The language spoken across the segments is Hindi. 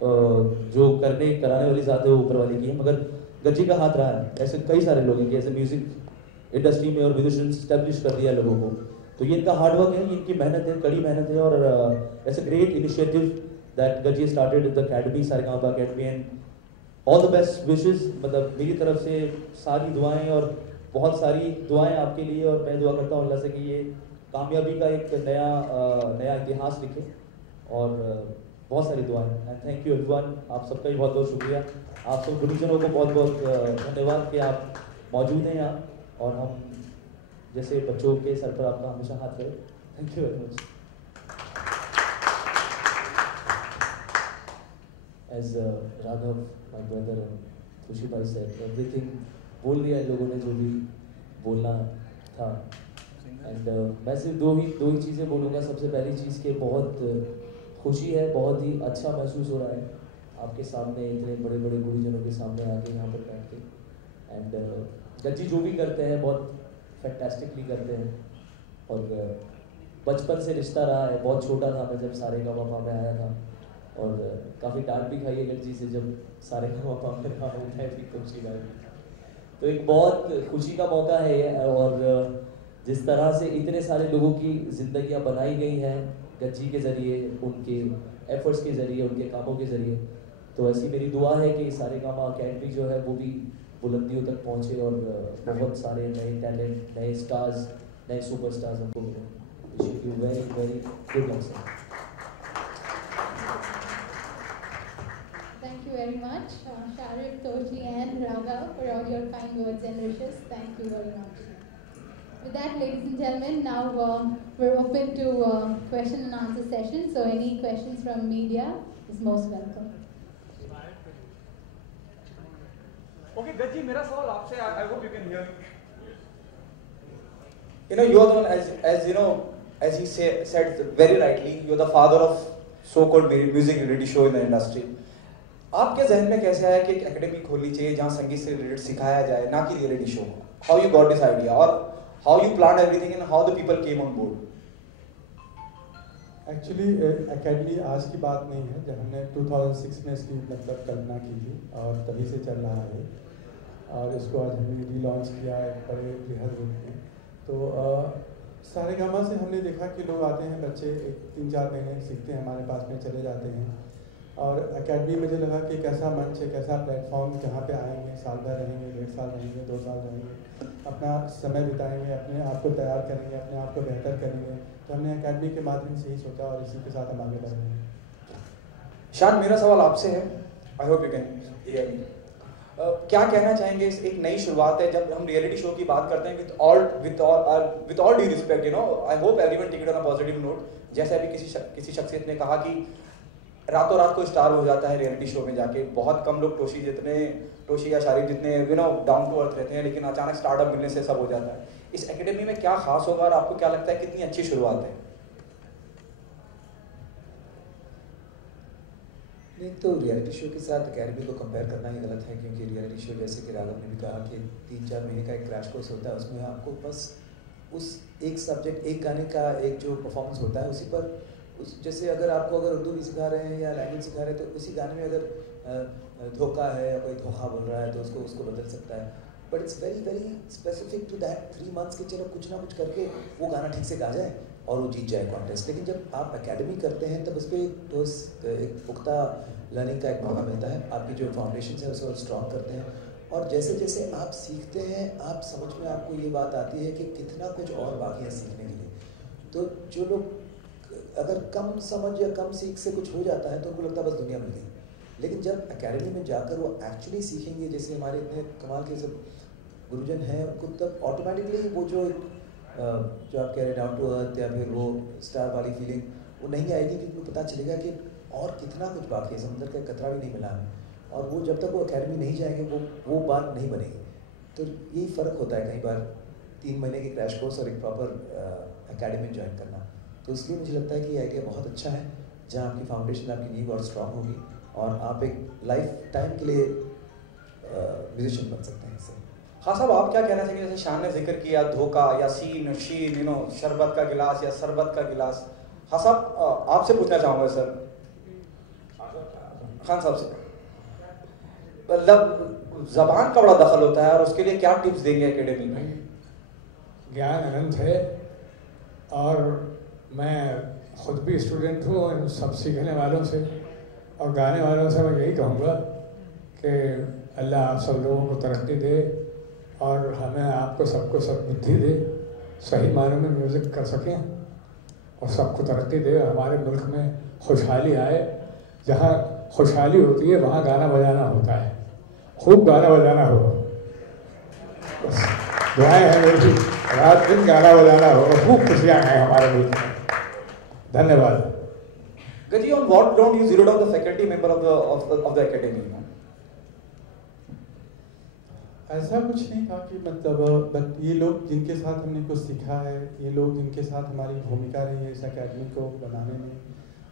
जो कराने वाली ज़ात है वो ऊपर वाले की है, मगर गज्जी का हाथ रहा है। ऐसे कई सारे लोग हैं कि ऐसे म्यूजिक इंडस्ट्री में और म्यूजिशियन स्टैब्लिश कर दिया लोगों को, तो ये इनका हार्डवर्क है, इनकी मेहनत है, कड़ी मेहनत है। और ऐसे great initiative that Gajji started the academy, Saregama academy, and all the best wishes. मतलब मेरी तरफ से सारी दुआएं और बहुत सारी दुआएं आपके लिए, और मैं दुआ करता हूँ अल्लाह से कि ये कामयाबी का एक नया इतिहास लिखे, और बहुत सारी दुआएं। एंड थैंक यू एवरीवन, आप सबका भी बहुत बहुत शुक्रिया। आप सब गुरुजनों को बहुत बहुत धन्यवाद कि आप मौजूद हैं यहाँ, और हम जैसे बच्चों के सर पर आपका हमेशा हाथ रहे। Thank you very much. As Raghav my brother Khushi भाई सेड एवरीथिंग, बोल दिया लोगों ने जो भी बोलना था। एंड मैं सिर्फ दो ही चीज़ें बोलूँगा। सबसे पहली चीज़ कि बहुत खुशी है, बहुत ही अच्छा महसूस हो रहा है आपके सामने, इतने बड़े बड़े गुरुजनों के सामने आके यहाँ पर बैठ के। एंड गज्जी जो भी करते हैं बहुत फैंटास्टिकली करते हैं, और बचपन से रिश्ता रहा है। बहुत छोटा था मैं जब सारेगामा में आया था, और काफ़ी डांट भी खाई है गज्जी से जब सारेगामा में काम उठाए थी खुशी भाई। तो एक बहुत खुशी का मौका है ये, और जिस तरह से इतने सारे लोगों की ज़िंदगियाँ बनाई गई हैं गज्जी के ज़रिए, उनके एफर्ट्स के ज़रिए, उनके कामों के ज़रिए, तो ऐसी मेरी दुआ है कि सारेगामा अकेडमी जो है वो भी बुलंदियों तक पहुँचे, और बहुत सारे नए टैलेंट, नए स्टार्स, नए सुपरस्टार्स हमको मिले। Wish you very very good luck sir. Thank you very much, Sharif, Toshi and Raghav, for all your kind words and wishes. Thank you very much. With that, ladies and gentlemen, now we're open to question and answer session. So any questions from media is most welcome. Okay, Gajji, मेरा सवाल आपसे, I hope you can hear me. You know, you are the one, as you know, as he said very rightly, you are the father of so-called music reality show in the industry. आपके जहन में कैसे आया कि एक एकेडमी खोलनी चाहिए जहाँ संगीत से रिलेटेड सिखाया जाए, ना कि reality show? How you got this idea, और how you plan everything, and how the people came on board? Actually academy आज की बात नहीं है, जब हमने 2006 में इसकी मतलब कल्पना की थी, और तभी से चल रहा है, और इसको आज हमने रीलॉन्च किया एक बड़े बृहद रूप में। तो सारेगामा से हमने देखा कि लोग आते हैं, बच्चे 3-4 महीने सीखते हैं, हमारे पास में चले जाते हैं, और एकेडमी मुझे लगा कि एक ऐसा मंच, एक ऐसा प्लेटफॉर्म जहाँ पे आएंगे, साल भर रहेंगे, 1.5 साल रहेंगे, 2 साल रहेंगे, अपना समय बिताएंगे, अपने आप को तैयार करेंगे, अपने आप को बेहतर करेंगे। तो हमने एकेडमी के माध्यम से ही सोचा, और इसी के साथ हम आगे बढ़ रहे हैं। शान, मेरा सवाल आपसे है, I hope you can hear me. क्या कहना चाहेंगे? इस एक नई शुरुआत है, जब हम रियलिटी शो की बात करते हैं, with all due respect, you know, I hope everyone take it on a positive note. जैसे अभी किसी शख्सियत ने कहा कि रातों रात को स्टार हो जाता है रियलिटी शो में जाके। बहुत कम लोग टोशी या शारिफ जितने you know down to earth रहते हैं, लेकिन अचानक स्टार्टअप मिलने से सब हो जाता है। इस एकेडमी में क्या खास होगा, और आपको क्या लगता है कितनी अच्छी शुरुआत है? नहीं, तो रियलिटी शो के साथ अकेडमी को कंपेयर करना ही गलत है, क्योंकि रियलिटी शो जैसे कि राघव ने भी कहा कि 3-4 महीने का एक क्रैश कोर्स होता है, उसमें आपको बस उस एक सब्जेक्ट, एक गाने का एक जो परफॉर्मेंस होता है उसी पर, जैसे अगर उर्दू भी सिखा रहे हैं या लैंग्वेज सिखा रहे हैं, तो उसी गाने में अगर धोखा है या कोई धोखा बोल रहा है तो उसको बदल सकता है। But it's very very specific to that 3 months के, चलो कुछ ना कुछ करके वो गाना ठीक से गा जाए और वो जीत जाए कॉन्टेस्ट। लेकिन जब आप एकेडमी करते हैं तब उस पर एक पुख्ता लर्निंग का एक मौका मिलता है, आपकी जो फाउंडेशन है उसे स्ट्रॉन्ग करते हैं, और जैसे जैसे आप सीखते हैं आप समझ में आपको ये बात आती है कि कितना कुछ और बाकी है सीखने के लिए। तो जो लोग अगर कम समझ या कम सीख से कुछ हो जाता है तो उनको लगता है बस दुनिया मिल गई, लेकिन जब एकेडमी में जाकर वो एक्चुअली सीखेंगे, जैसे हमारे इतने कमाल के सब गुरुजन हैं, उनको तब ऑटोमेटिकली वो जो आप कह रहे डाउन टू अर्थ या फिर वो स्टार वाली फीलिंग वो नहीं आएगी, क्योंकि उनको पता चलेगा कि और कितना कुछ बाकी है, समुद्र का कतरा भी नहीं मिला है, और वो जब तक वो एकेडमी नहीं जाएंगे वो बात नहीं बनेगी। तो यही फ़र्क होता है कई बार 3 महीने के क्रैश कोर्स और एक प्रॉपर एकेडमी ज्वाइन करना। तो इसलिए मुझे लगता है कि ये आइडिया बहुत अच्छा है, जहाँ आपकी फाउंडेशन, आपकी नींव और स्ट्रॉन्ग होगी, और आप एक लाइफ टाइम के लिए म्यूजिशियन बन सकते हैं इससे। हाँ साहब, आप क्या कहना चाहिए? जैसे शान ने जिक्र किया धोखा या शीन, यू नो, शरबत का गिलास या शरबत का गिलास। हाँ साहब, आपसे पूछना चाहूँगा सर। खान साहब से, मतलब जबान का बड़ा दखल होता है और उसके लिए क्या टिप्स देंगे एकेडमी में? ज्ञान अनंत है और मैं खुद भी स्टूडेंट हूँ और सब सीखने वालों से और गाने वालों से मैं यही कहूँगा कि अल्लाह आप सब लोगों को तरक्की दे और हमें आपको सबको सद्बुद्धि दे, सही मायनों में म्यूज़िक कर सकें और सबको तरक्की दे। हमारे मुल्क में खुशहाली आए, जहाँ खुशहाली होती है वहाँ गाना बजाना होता है, खूब गाना बजाना हो, बस दुआएं हैं मेरी, रात दिन गाना बजाना हो, खूब खुशियाँ हैं हमारे मुल्क में। धन्यवाद। Gaji, on what ground you zeroed out the faculty member of the academy? ऐसा कुछ नहीं था कि मतलब ये लोग जिनके साथ हमने कुछ सीखा है, ये लोग जिनके साथ हमारी भूमिका रही है इस अकेडमी को बनाने में,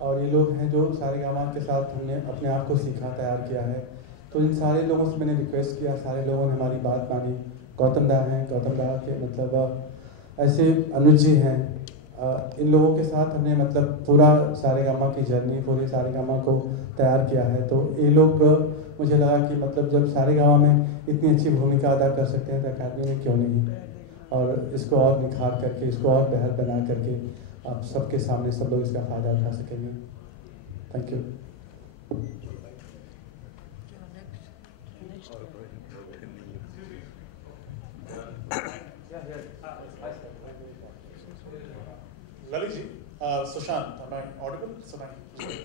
और ये लोग हैं जो सारेगामा के साथ हमने अपने आप को सीखा, तैयार किया है। तो इन सारे लोगों से मैंने रिक्वेस्ट किया, सारे लोगों ने हमारी बात मानी। गौतम दा हैं, गौतम दा के मतलब ऐसे अनुज जी हैं, इन लोगों के साथ हमने मतलब पूरा सारेगामा की जर्नी, पूरे सारेगामा को तैयार किया है। तो ये लोग मुझे लगा कि मतलब जब सारेगामा में इतनी अच्छी भूमिका अदा कर सकते हैं तो अकादमी में क्यों नहीं, और इसको और निखार करके, इसको और बेहतर बना करके आप सबके सामने सब लोग इसका फ़ायदा उठा सकेंगे। Thank you. Lalit ji, Sushant, am I audible? सुनाइए।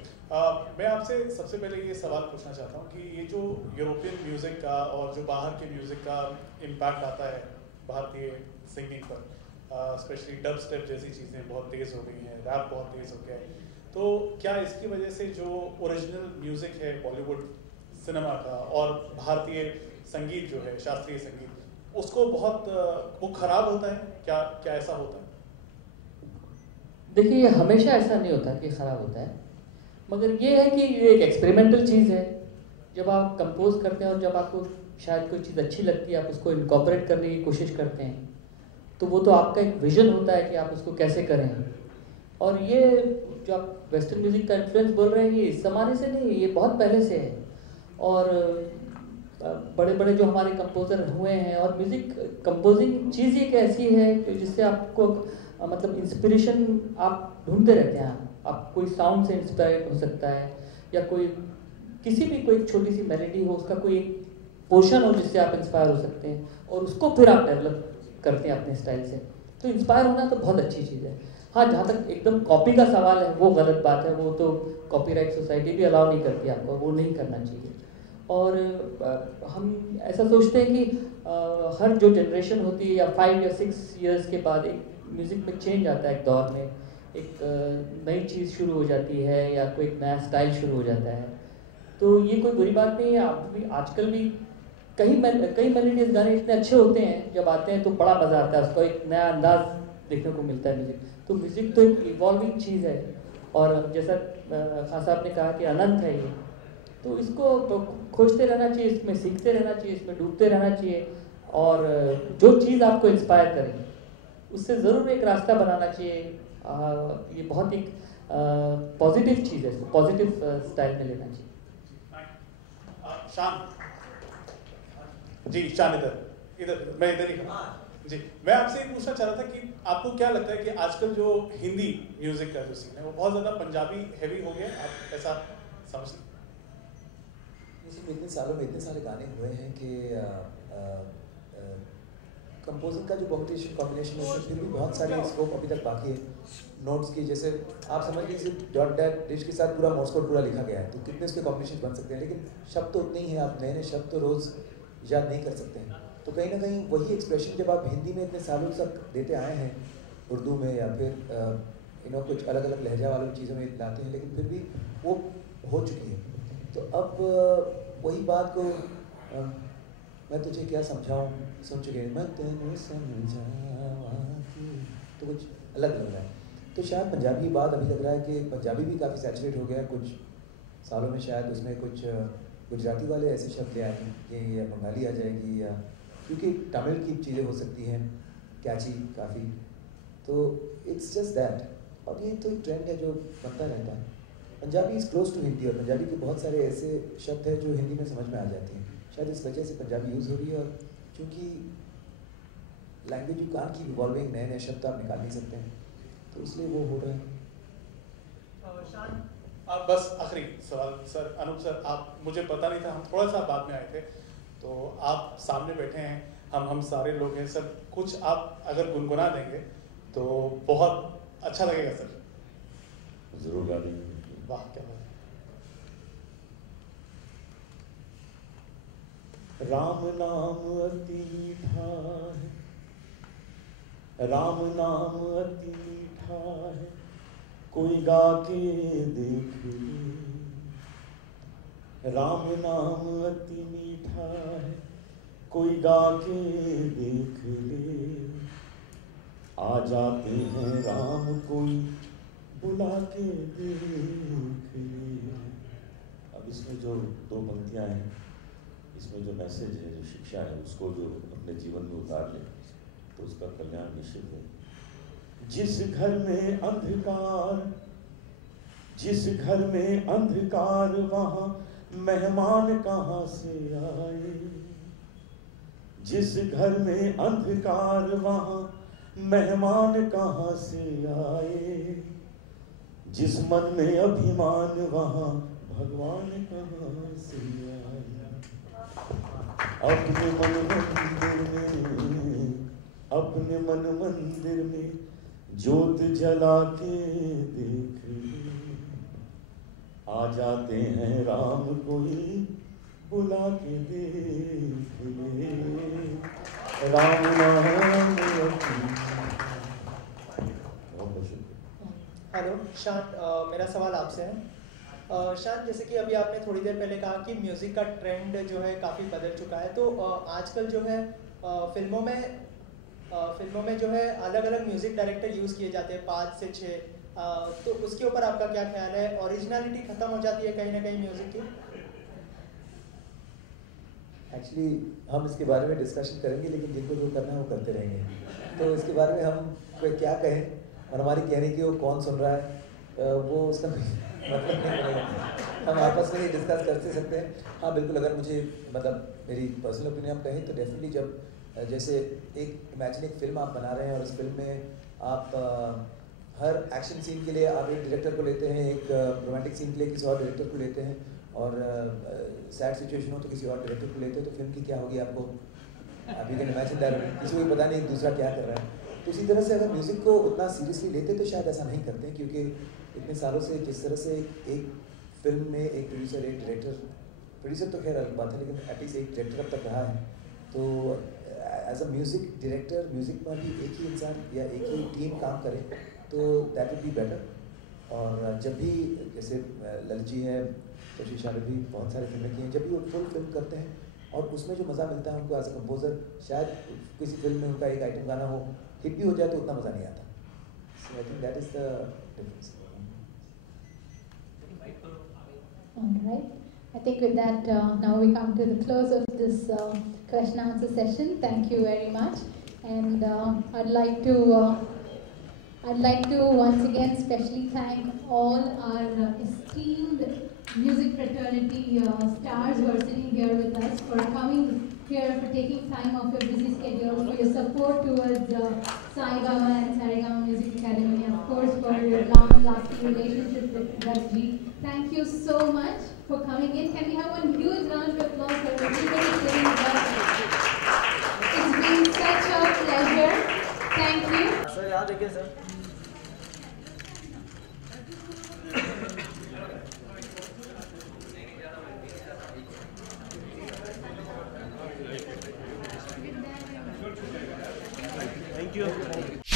मैं आपसे सबसे पहले ये सवाल पूछना चाहता हूँ कि ये जो यूरोपियन म्यूज़िक का और जो बाहर के म्यूज़िक का इम्पैक्ट आता है भारतीय सिंगिंग पर, स्पेशली डब स्टेप जैसी चीज़ें बहुत तेज़ हो गई हैं, रैप बहुत तेज़ हो गया है, तो क्या इसकी वजह से जो ओरिजिनल म्यूज़िक है बॉलीवुड सिनेमा का और भारतीय संगीत जो है, शास्त्रीय संगीत, उसको बहुत वो खराब होता है? क्या ऐसा होता है? देखिए, हमेशा ऐसा नहीं होता कि ख़राब होता है, मगर ये है कि ये एक एक्सपेरिमेंटल चीज़ है। जब आप कंपोज करते हैं और जब आपको शायद कोई चीज़ अच्छी लगती है, आप उसको इनकॉर्पोरेट करने की कोशिश करते हैं, तो वो तो आपका एक विजन होता है कि आप उसको कैसे करें। और ये जो आप वेस्टर्न म्यूज़िक का इन्फ्लुएंस बोल रहे हैं, ये इस ज़माने से नहीं, ये बहुत पहले से है। और बड़े बड़े जो हमारे कंपोज़र हुए हैं, और म्यूज़िक कंपोजिंग चीज़ एक ऐसी है कि जिससे आपको मतलब इंस्पिरेशन आप ढूंढते रहते हैं। आप कोई साउंड से इंस्पायर हो सकता है, या कोई किसी भी कोई छोटी सी मेलोडी हो, उसका कोई एक पोर्शन हो जिससे आप इंस्पायर हो सकते हैं, और उसको फिर आप डेवलप करते हैं अपने स्टाइल से। तो इंस्पायर होना तो बहुत अच्छी चीज़ है। हाँ, जहाँ तक एकदम कॉपी का सवाल है, वो गलत बात है, वो तो कॉपीराइट सोसाइटी भी अलाउ नहीं करती आपको, वो नहीं करना चाहिए। और हम ऐसा सोचते हैं कि हर जो जनरेशन होती है, या 5 या 6 ईयर्स के बाद एक म्यूज़िक में चेंज आता है, एक दौर में एक नई चीज़ शुरू हो जाती है, या कोई एक नया स्टाइल शुरू हो जाता है। तो ये कोई बुरी बात नहीं है। आप भी आजकल भी कई मेलोडियस गाने इतने अच्छे होते हैं, जब आते हैं तो बड़ा मज़ा आता है, उसका एक नया अंदाज देखने को मिलता है म्यूज़िक। तो म्यूज़िक तो एक इवॉल्विंग चीज़ है, और जैसा खान साहब ने कहा कि अनंत है ये, तो इसको तो खोजते रहना चाहिए, इसमें सीखते रहना चाहिए, इसमें डूबते रहना चाहिए, और जो चीज़ आपको इंस्पायर करे उससे ज़रूर एक रास्ता बनाना चाहिए। ये बहुत एक पॉजिटिव चीज़ है, इसको पॉजिटिव स्टाइल में लेना चाहिए। शान जी, शान इधर मैं इधर ही जी। मैं आपसे ये पूछना चाह रहा था कि आपको क्या लगता है कि आजकल जो हिंदी म्यूजिक का जो सीन है वो बहुत ज़्यादा पंजाबी हैवी हो गया, आप ऐसा समझते हैं? इतने सालों में इतने सारे गाने हुए हैं कि कंपोजिंग का जो कॉम्बिनेशन है उसमें फिर भी बहुत सारे स्कोप अभी तक बाकी है। नोट्स की, जैसे आप समझ लीजिए डॉट डैट डिश के साथ पूरा मोर्स कोड पूरा लिखा गया है, तो कितने उसके कॉम्बिनेशन बन सकते हैं, लेकिन शब्द तो उतने ही हैं, आप नए नए शब्द तो रोज़ याद नहीं कर सकते हैं। तो कहीं ना कहीं वही एक्सप्रेशन जब आप हिंदी में इतने सालों तक देते आए हैं, उर्दू में या फिर कुछ अलग अलग लहजा वाली चीज़ों में लाते हैं, लेकिन फिर भी वो हो चुकी है। तो अब वही बात को मैं तुझे क्या समझाऊं सुन चुके हैं, मैं तेनू समझावा, तो कुछ अलग लग रहा है। तो शायद पंजाबी बात अभी लग रहा है कि पंजाबी भी काफ़ी सैचुरेट हो गया कुछ सालों में, शायद उसमें कुछ गुजराती वाले ऐसे शब्द ले आएंगे या बंगाली आ जाएगी, या क्योंकि तमिल की चीज़ें हो सकती हैं कैची काफ़ी, तो इट्स जस्ट दैट। और ये तो एक ट्रेंड है जो बनता रहता है। Punjabi is close to Hindi, और पंजाबी के बहुत सारे ऐसे शब्द हैं जो हिंदी में समझ में आ जाते हैं। शायद इस वजह से पंजाबी यूज़ हो रही है, और चूँकि language you can't keep evolving, नए नए शब्द आप निकाल नहीं सकते हैं, तो इसलिए वो हो रहा है। आप बस आखिरी सवाल सर, अनूप सर, आप, मुझे पता नहीं था, हम थोड़ा सा बाद में आए थे, तो आप सामने बैठे हैं, हम सारे लोग हैं सर, कुछ आप अगर गुनगुना देंगे तो बहुत अच्छा लगेगा सर। जरूर गा देंगे। वाह क्या बात है। राम नाम अति मीठा है, राम नाम अति मीठा है, कोई गा के देख ले। राम नाम अति मीठा है, कोई गा के देख ले। आ जाते हैं राम कोई बुला के देख ले। अब इसमें जो दो पंक्तियां हैं, इसमें जो मैसेज है, जो शिक्षा है, उसको जो अपने जीवन में उतार ले तो उसका कल्याण निश्चित है। जिस घर में अंधकार, जिस घर में अंधकार, वहाँ मेहमान कहाँ से आए। जिस घर में अंधकार, वहाँ मेहमान कहाँ से आए। जिस मन में अभिमान, वहाँ भगवान कहाँ से आए। अपने मन मंदिर में, अपने मन मंदिर में ज्योत जला के देख ले। आ जाते हैं राम कोई बुला के देख ले। राम नाम। हेलो शांत, मेरा सवाल आपसे है। शांत, जैसे कि अभी आपने थोड़ी देर पहले कहा कि म्यूज़िक का ट्रेंड जो है काफ़ी बदल चुका है, तो आजकल जो है फिल्मों में जो है अलग अलग म्यूज़िक डायरेक्टर यूज़ किए जाते हैं, 5 से 6, तो उसके ऊपर आपका क्या ख्याल है? ओरिजिनलिटी ख़त्म हो जाती है कहीं ना कहीं म्यूज़िक की? एक्चुअली हम इसके बारे में डिस्कशन करेंगे, लेकिन जिनको जो करना है वो करते रहेंगे, तो इसके बारे में हम कोई क्या कहें, और हमारी कहने की वो कौन सुन रहा है वो उसका मतलब नहीं बनेगा। हम आपस में ही डिस्कस कर सकते हैं। हाँ बिल्कुल, अगर मुझे मतलब मेरी पर्सनल ओपिनियन आप कहें तो डेफिनेटली जब जैसे एक इमेजिन एक फिल्म आप बना रहे हैं और उस फिल्म में आप हर एक्शन सीन के लिए आप एक डायरेक्टर को लेते हैं, एक रोमांटिक सीन के लिए किसी और डायरेक्टर को लेते हैं, और सैड सिचुएशन हो तो किसी और डायरेक्टर को लेते हैं, तो फिल्म की क्या होगी आपको आप यू कैन इमेजिन दैट, किसी को पता नहीं दूसरा क्या कर रहा है। तो इसी तरह से अगर म्यूज़िक को उतना सीरियसली लेते तो शायद ऐसा नहीं करते, क्योंकि इतने सालों से जिस तरह से एक फिल्म में एक प्रोड्यूसर, एक प्रोड्यूसर तो खैर अलग बात है, लेकिन एटलीस्ट एक डायरेक्टर अब तक रहा है, तो as a music director music पर भी एक ही इंसान या एक ही टीम काम करे तो दैट वुड बी बेटर। और जब भी जैसे ललित जी हैं, तशी शाह भी बहुत सारी फिल्में की हैं, जब भी वो फुल फिल्म करते हैं और उसमें जो मज़ा मिलता है उनको एज अ कंपोजर, शायद किसी फिल्म में उनका एक आइटम गाना हो, हिट भी हो जाए तो उतना मज़ा नहीं आता। So I think that is the difference. All right. I think with that, now we come to the close of this question and answer session. Thank you very much, and I'd like to once again specially thank all our esteemed music fraternity stars who are sitting here with us for coming here, for taking time off your busy schedules, for your support towards Saregama and Saregama Music Academy, and of course for your long-lasting relationship with Rajji. Thank you so much for coming in. Can we have one huge round of applause for everybody sitting with us? It's been such a pleasure. Thank you. Sir याद है क्या सर? Thank you.